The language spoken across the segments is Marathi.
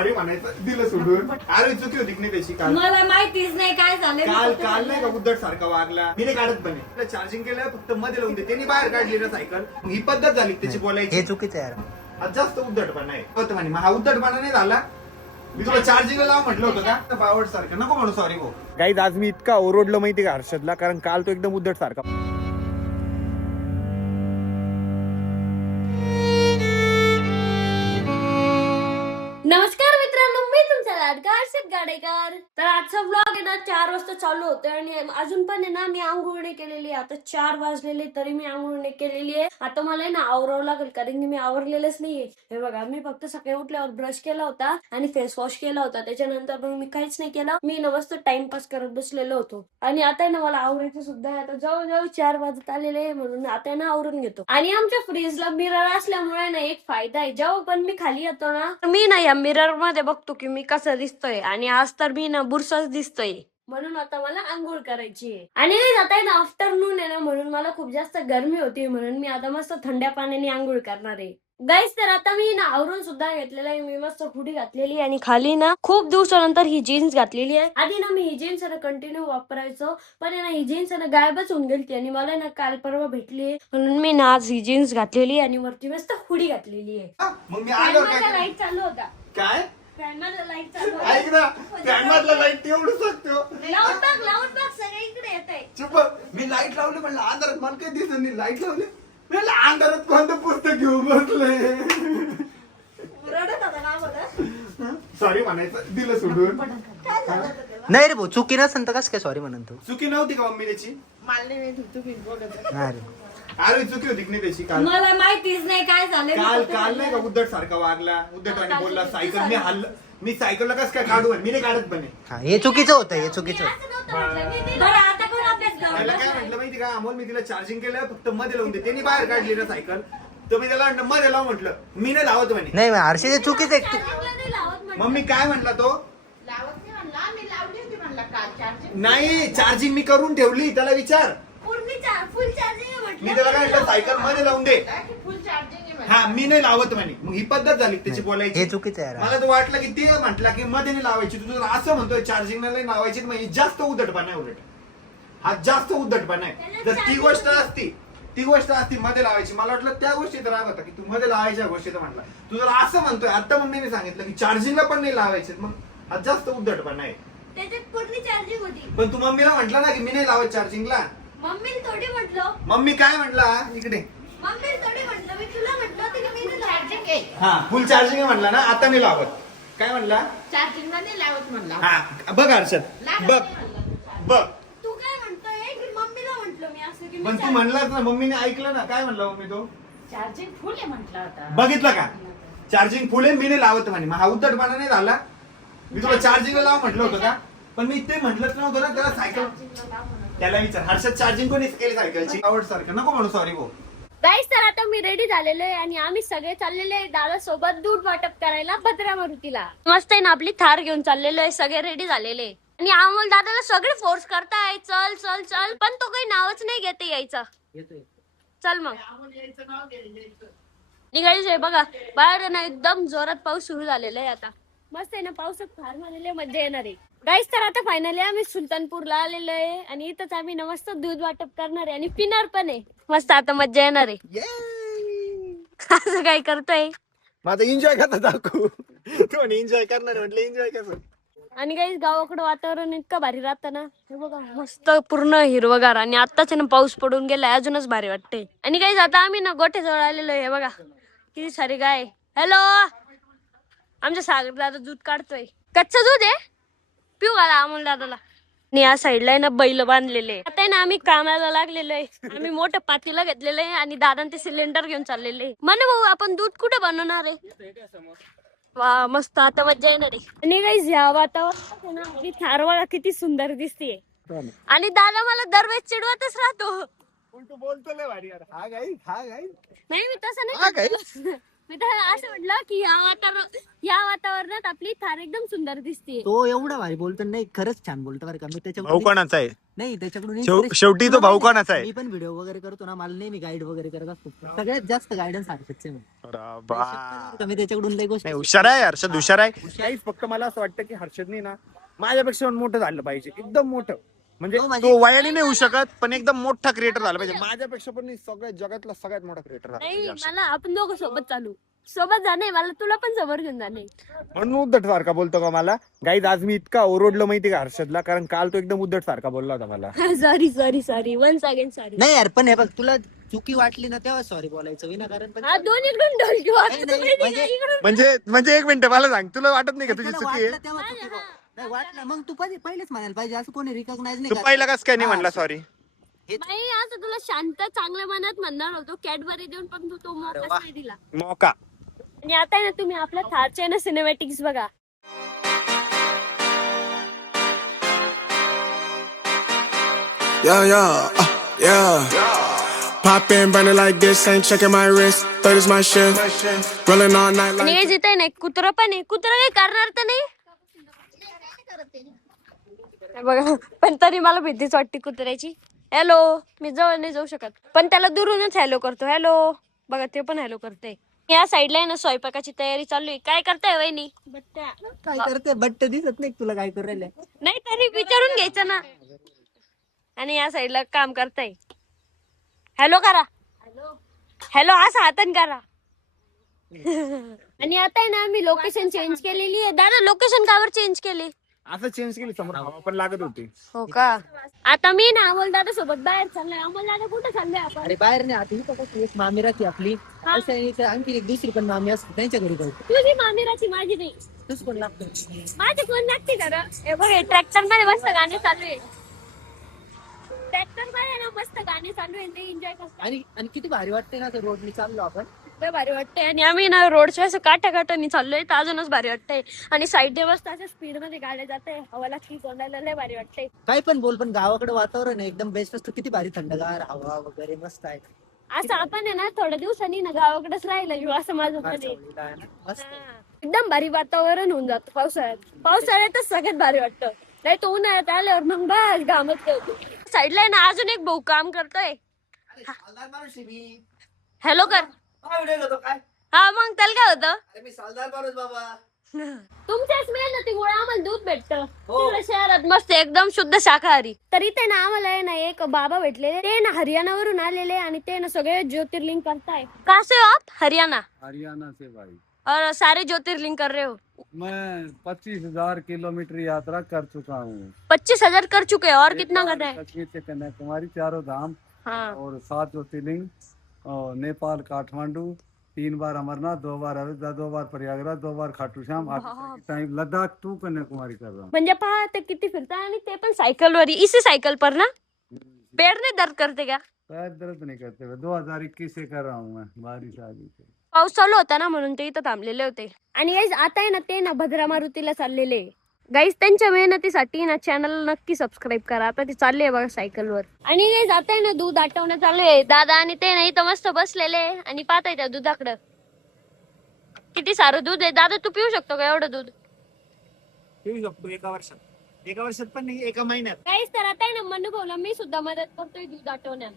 सॉरी म्हणायचं दिलं सोडून. अरे चुकी होती की नाही त्याची काल? मला माहितीच नाही काय झालं. काल नाही का उद्धट सारखा वागला. मी नाही काढत पण चार्जिंग केलं फक्त मध्ये लावून दे. त्यांनी बाहेर काढली ना सायकल. ही पद्धत झाली त्याची बोलायची. हे चुकीचं आहे यार. हा जास्त उद्धटपणा आहे. होतं म्हणे हा उद्धटपणा नाही झाला. मी तुला चार्जिंगला लाव म्हटलं होतं का बावड सारखं नको म्हणू सॉरी भाऊ. गाईज आज मी इतका ओरडलो माहिती का हर्षदला, कारण काल तो एकदम उद्धट सारखा. नमस्कार मित्रांनो, मी तुमचा लाडका हर्षद गाडेकर. तर आजचा व्लॉग आहे ना 4 वाजता चालू होतोय आणि अजून पण आहे ना मी आंघोळ नाही केलेली. आता 4 वाजलेले तरी मी आंघोळ नाही केलेली आहे. आता मला आहे ना आवरावं लागेल, कारण की मी आवरलेलंच नाहीये. हे बघा, मी फक्त सकाळी उठल्यावर ब्रश केला होता आणि फेस वॉश केला होता. त्याच्यानंतर मग मी काहीच नाही केलं. मी ना मस्त टाइमपास करत बसलेलो होतो आणि आता आहे ना मला आवरायचं सुद्धा आहे. आता जवळजवळ 4 वाजत आलेले आहे, म्हणून आता ना आवरून घेतो. आणि आमच्या फ्रीजला मिरर असल्यामुळे ना एक फायदा आहे. जेव्हा पण मी खाली येतो ना मी ना या मिरर मध्ये बघतो की मी कसं दिसतोय, आणि आज तर मी ना बुरसाच दिसतोय. म्हणून आता मला आंघोळ करायची आहे. आणि आता आहे ना आफ्टरनून आहे ना, म्हणून मला खूप जास्त गरमी होती, म्हणून मी आता मस्त थंड्या पाण्याने आंघोळ करणार आहे. गाईस, तर आता मी ना आवरून सुद्धा घेतलेलं आहे. मी मस्त हुडी घातलेली आणि खाली ना खूप दिवसानंतर ही जीन्स घातलेली आहे. आधी ना मी ही जीन्स ना कंटिन्यू वापरायचो, पण ना ही जीन्स ना गायबच होऊन गेली आणि मला ना काल परवा भेटली, म्हणून मी ना आज ही जीन्स घातलेली आणि वरती मस्त हुडी घातलेली आहे. मग मी आलो काय? लाईट चालू होता. काय फॅनमध्ये लाईट चालू ऐक ना, फॅन मधला लाईट तेवढं शकतो. लावून बघ सगळ्या इकडे येत आहे. चुप. मी लाईट लावली म्हणलं अंधारात मला काही दिसत नाही. लाईट लावली म्हणलं अंधारात कोणतं पुस्तक घेऊन बसले. रडत होता का बघा? सॉरी म्हणायचं दिलं सोडून. काय झालं होतं तेव्हा? नाही रे भाऊ, चुकी नसेल तर कसं काय सॉरी म्हणून तू. चुकी नव्हती का मम्मी त्याची? अरे अरे चुकी होती की नाही त्याची काल? मला माहितीच नाही काय झालं. काल नाही का उद्धट सारखा वागला. उद्धटवाणी बोलला. सायकल मी सायकलला कसं काय काढू? मी नाही काढत पण. हा, हे चुकीचं होतं, हे चुकीचं होतं. असं नव्हतं म्हटलं मी. बरं, आता कोण अभ्यास त्याला काय म्हटलं माहिती का अमोल, मी तिला चार्जिंग केलं फक्त मध्ये लावून दे. त्यांनी बाहेर काढली ना सायकल, तर मी त्याला म्हणलं मध्ये लाव म्हटलं. मी नाही लावत म्हणे. नाही हर्षद, हे चुकीचं आहे. नाही लावत म्हटलं. मम्मी काय म्हटला तो? लावत नाही म्हणला, मी लावली होती म्हणला काल चार्जिंग. नाही, चार्जिंग मी करून ठेवली. त्याला विचार. फुल चार्जिंग म्हटलं. मी त्याला काय म्हटलं, सायकल मध्ये लावून दे. फुल चार्जिंग आहे म्हणला. हा, मी नाही लावत म्हणे. मग ही पद्धत झाली त्याची बोलायची. हे चुकीचं आहे यार. मला तर वाटलं की ते म्हटलं की मध्ये नाही लावायची. तू जर असं म्हणतोय चार्जिंगला नाही लावायची, मग ही जास्त उद्धटपणा आहे. उलट हा जास्त उद्धटपणा आहे. जर ती गोष्ट असती मध्ये लावायची, मला वाटलं त्या गोष्टीत राग होता की तू मध्ये लावायच्या गोष्टीत म्हटलं. तू जर असं म्हणतोय, आता मम्मीने सांगितलं की चार्जिंगला पण नाही लावायचे, मग हा जास्त उद्धटपणा आहे. त्याच्यात पूर्ण चार्जिंग होती. पण तू मम्मीला म्हटलं ना की मी नाही लावत चार्जिंगला. मम्मीने थोडी म्हटलं. मम्मी काय म्हटला इकडे? मम्मीने थोडी म्हटलं. मी तुला म्हटलं होतं की मी नाही लावत. चार्जिंग आहे. हा, फुल चार्जिंग म्हणला ना, आता मी लावत. काय म्हणला? चार्जिंगला नाही लावत म्हणला. हा बघ हर्षद, लागत बघ नाही म्हणला. बघ. तू काय म्हणतोय की मम्मीला म्हटलं मी असं की मी पण तू म्हणलास ना, मम्मीने ऐकलं ना. काय म्हणला मम्मी तो? चार्जिंग फुल आहे म्हटलं आता. बघितलं का? चार्जिंग फुल आहे, मी नाही लावत म्हणे. मग हा उद्धटपणा नाही झाला? मी तुला चार्जिंगला लाव म्हटलं होतं का? पण मी ते म्हटलंच नव्हतं ना त्याला. सायकल चार्जिंगला लाव म्हणत. त्याला विचार. हर्षद चार्जिंग कोणी केली सायकलची? आवड सारखं नको म्हणू सॉरी भाऊ. गाईस, तर आता मी रेडी झालेलो आहे आणि आम्ही सगळे चाललेले आहे दादा सोबत दूध वाटप करायला भद्रा मारुतीला. मस्त आहे ना, आपली थार घेऊन चाललेलो आहे. सगळे रेडी झालेले आहे आणि अमोल दादाला सगळे फोर्स करताय, चल चल चल, पण तो काही नावच नाही घेते यायचं. चल मग निघायचं आहे. बघा बाहेर ना एकदम जोरात पाऊस सुरू झालेला आहे. आता मस्त आहे ना, पावसात फार मला मजा येणार आहे. गाईस, तर आता फायनली आम्ही सुलतानपूरला आलेलो आहे आणि इथंच आम्ही ना मस्त दूध वाटप करणार आहे आणि पिणार पण आहे. मस्त आता मजा येणार आहे. असं काय करतोय? माझा एन्जॉय करता दाखवू. तू एन्जॉय करणार म्हटलं, एन्जॉय कसं? आणि काही गावाकडं वातावरण इतकं भारी राहतं ना. हे बघा मस्त पूर्ण हिरवगार, आणि आताच ना पाऊस पडून गेलाय, अजूनच भारी वाटते. आणि काही आता आम्ही ना गोठ्याजवळ आलेलो आहे. हे बघा किती सारी गाय. हॅलो, आमच्या सागर दादा दूध काढतोय. कच्चं दूध आहे, पिऊ घाला अमोल दादाला. आणि या साईडला आहे ना बैल बांधलेले. आता आहे ना आम्ही कामाला लागलेलो आहे. आम्ही मोठं पातीला घेतलेलं आहे आणि दादा ते सिलेंडर घेऊन चाललेले. म्हणे भाऊ, आपण दूध कुठे बनवणार आहे? वा, मस्त आता मजा येणार आहे. आणि गाईस, या वातावरणात ही थार बघा किती सुंदर दिसतीये. आणि दादा मला दरवेळेस चिडवतच राहतो. तू बोलतो लय भारी यार. हा गाई, हा गाई. नाही, मी तसं नाही. मी तर असं म्हटलं की या वातावरणात आपली थार एकदम सुंदर दिसते. तो एवढा भारी बोलतो नाही, खरंच छान बोलतो बरं का. मी भाऊ त्याच्याकडून कोणाचा आहे? नाही त्याच्याकडून शेवटी तो भाऊ कोणाचा आहे? मी पण व्हिडिओ वगैरे करतो ना, मला नेहमी गाईड वगैरे करत असतो. सगळ्यात जास्त गायडन्स हर्षदचे मी. मी त्याच्याकडून लई गोष्टी हुशार आहे हर्षद, हुशार आहे. काहीच फक्त मला असं वाटतं की हर्षदने ना माझ्यापेक्षा पण मोठं झालं पाहिजे, एकदम मोठं. म्हणजे तो वयाने नाही होऊ शकत, पण एकदम मोठा क्रिएटर झाला पाहिजे. माझ्यापेक्षा पण सगळ्यात जगातला सगळ्यात मोठा क्रिएटर झाला नाही पाहिजे. मला आपण दोघं सोबत जाणे, मला तुला पण समोर घेऊन जाणे. म्हणून उद्धट सारखा बोलतो का मला? गाईज आज मी इतका ओरडलो माहिती का हर्षदला, कारण काल तो एकदम उद्धट सारखा बोलला होता मला. Sorry once again sorry. नाही यार, पण हे बघ, तुला चुकी वाटली ना तेव्हा सॉरी बोलायचं विनाकारण. पण हा दोन इकडून ढोल घेऊ आता. नाही, तुम्ही म्हणजे- नाही इकडून. म्हणजे एक मिनिट मला सांग, तुला वाटत नाही का तुझी त्याला चुकी आहे? वाटलं तेव्हा चुकी बघ. नाही वाटलं मग तू पहिलेच म्हणायला पाहिजे, असं कोणी रिकॉग्नाइज नाही तू करत. पहिला कस काय नाही म्हणला सॉरी? नाही असं तुला शांत चांगल्या मनात म्हणणार होतो कॅडबरी देऊन, पण तू तो मोकाच नाही दिला. मौका. आणि आता आहे ना तुम्ही आपल्या थारचे ना सिनेमॅटिक्स बघा. Yeah. Pop in, burning like this, ain't checking my wrist. Third is my shift. Rolling all night आणि like. हे जिथे आहे ना एक कुत्रा पण आहे. कुत्रा काही करणार तर नाही हे बघा, पण तरी मला भीतीच वाटते कुत्र्याची. हॅलो, मी जवळ नाही जाऊ शकत, पण त्याला दुरूनच हॅलो करतो. हॅलो बघा, ते पण हॅलो करते. या साईडला आहे ना स्वयंपाकाची तयारी चालू आहे. काय करताय वहिनी? काय करते बट्ट दिसत नाही तुला काय करू राहिलं. नाही तरी विचारून घ्यायचं ना. आणि या साईडला काम करताय. हॅलो करा, हॅलो असं हातान करा. आणि आता आहे ना मी लोकेशन चेंज केलेली आहे. दादा लोकेशन कावर चेंज केली? असं चेंज केली, समोर हवा पण लागत होती. हो का? आता मी ना अमोल दादा सोबत बाहेर चाललोय. अमोल दादा कुठे चाललोय आपण? अरे बाहेर नाही, आता इथं कसं एक मामी राहते आपली, हा. असं इथं आणखी एक दुसरी पण मामी असते, त्यांच्या घरी जाऊ. तुझी मामीराची, माझी नाही. तूच कोण लागतो? माझी कोण लागते का? हे बघ ट्रॅक्टर मध्ये मस्त गाणे चालू आहे. ट्रॅक्टर मध्ये ना मस्त गाणे चालू आहे, ते एन्जॉय करतो. आणि किती भारी वाटते ना, ते रोडनी चाललो आपण. लय भारी वाटतंय. आणि आम्ही ना रोडच्या असं काठाकाठानी चाललोय, तर अजूनच भारी वाटतंय. आणि साईडने मस्त असं स्पीड मध्ये गाड्या जाते, हवाला की तोंडाला लय भारी वाटतंय. काय पण बोल, पण गावाकडे वातावरण आहे एकदम बेस्ट असतं. किती भारी थंडगार हवा वगैरे मस्त आहे. असं आपण आहे ना थोड्या दिवसांनी ना गावाकडेच राहायला घेऊ, असं माझं मत आहे. चावडीला आहे ना, मस्त आहे. हा. एकदम भारी वातावरण होऊन जातं पावसाळ्यातच सगळ्यात भारी वाटतं. नाही तो उन्हाळ्यात आल्यावर मग बस घामत होतो. साईडला आहे ना अजून एक भाऊ काम करतोय. हॅलो कर. हा मग त्याला काय होतं? तुमच्याच मेहनतीमुळे आम्हाला दूध भेटतं. तिकडे शहरात मस्त एकदम शुद्ध शाकाहारी. तरी ते ना आम्हाला आहे ना एक बाबा भेटलेले, ते ना हरियाणावरून आलेले आणि ते ना सगळे ज्योतिर्लिंग करताय. कहाँ से हो आप? हरियाणा से भाई और सारे ज्योतिर्लिंग कर रहे हो? मैं 25,000 किलोमीटर यात्रा कर चुका हूँ। 25,000 कर चुके हैं और कितना कर रहे हैं? कश्मीर से कन्याकुमारी, चारों धाम हाँ और 7 ज्योतिर्लिंग, और नेपाल काठमांडू, 3 बार अमरनाथ, 2 बार अयोध्या, 2 बार प्रयागराज, 2 बार खाटू श्याम, टाइम लद्दाख टू कन्याकुमारी कर रहा हूँ। म्हणजे पहा ते किती फिरताय, आणि ते पण सायकलवर. इसी सायकल पर ना पैर नहीं दर्द करते क्या? पैर दर्द नहीं करते हुए 2021 से कर रहा हूँ मैं, बारिश आ गई थी। पाऊस चालू होता ना म्हणून ते इथं थांबलेले होते. आणि गाईज आता आहे ना ते ना भद्रा मारुतीला चाललेले. गाईज त्यांच्या मेहनतीसाठी ना चॅनल नक्की सबस्क्राईब करा. आता ते चालले बघा सायकलवर. आणि गाईज आता आहे ना दूध आटवणं चालू आहे. दादा आणि ते ना इथं मस्त बसलेले आणि पाहताय त्या दुधाकडं. किती सारं दूध आहे. दादा तू पिऊ शकतो का एवढं दूध? पिऊ शकतो एका वर्षात पण नाही, एका महिन्यात. गाईज तर आता आहे ना मनुभवला मी सुद्धा मदत करतोय दूध आटवण्यात.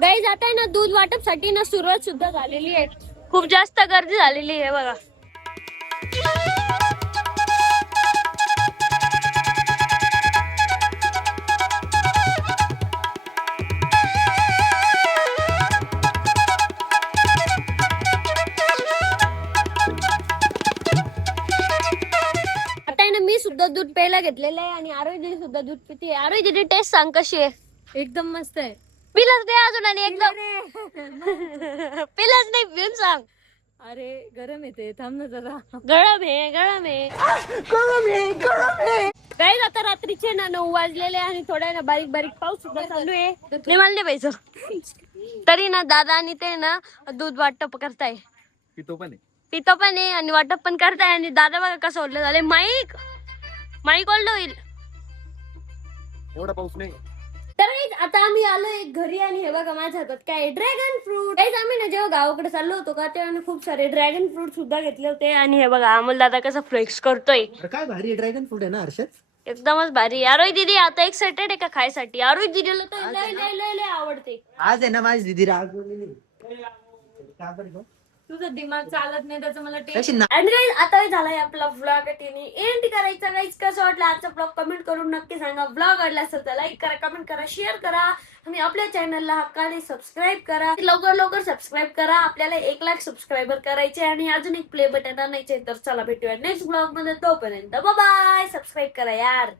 गाईज आता आहे ना दूध वाटप साठी ना सुरुवात सुद्धा झालेली आहे. खूप जास्त गर्दी झालेली आहे बघा. आता आहे ना मी सुद्धा दूध प्यायला घेतलेलं आहे आणि आरोग्य सुद्धा दूध पिते. आरोग्य टेस्ट सांग कशी आहे? एकदम मस्त आहे. पिलच नाही अजून आणि एकदम पिलच नाही, पिऊन सांग. अरे गरम येते, थांब ना जरा. गरम आहे. गाईज आता रात्रीचे ना 9 वाजलेले आणि थोड्या ना बारीक बारीक पाऊस सुद्धा चालू आहे. नाही मला नाही पाहिजे. तरी ना दादा आणि ते ना दूध वाटप करताय. पितो पण आहे आणि वाटप पण करताय. आणि दादा बघा कसं ओढलं झाले. माईक माईक ऑल्ड होईल. एवढा पाऊस नाही. तर guys, आता आम्ही आलोय घरी आणि हे बघा माझ्या हातात काय ड्रॅगन फ्रूट. आम्ही ना जेव्हा गावाकडे चाललो होतो का तेव्हा आम्ही खूप सारे ड्रॅगन फ्रूट सुद्धा घेतले होते. आणि हे बघा अमोल दादा कसा फ्लेक्स करतोय. काय भारी ड्रॅगन फ्रूट आहे ना हर्षद. एकदमच भारी. आरोही दीदी आता एक्साइटेड आहे का खायसाठी? आरोही दीदीला तर लय लय लय लय आवडते. आज आहे ना माझी दीदी राग बोललेली. का बरं गं? तुझं दिमाग चालत नाही त्याचं मला कशी टेन्शन. ना आणि guys, आता झालाय आपला व्लॉग एंड करायचा. गाईज कसं वाटलं आजचा ब्लॉग कमेंट करून नक्की सांगा. ब्लॉग आवडला असेल तर लाईक करा, कमेंट करा, शेअर करा आणि आपल्या चॅनलला हक्काने सबस्क्राईब करा. लवकर सबस्क्राईब करा. आपल्याला 1 लाख सबस्क्रायबर करायचे आणि अजून एक प्ले बटन आणायचे. तर चला भेटूया नेक्स्ट ब्लॉग मध्ये. तोपर्यंत बाय. सबस्क्राईब करा यार.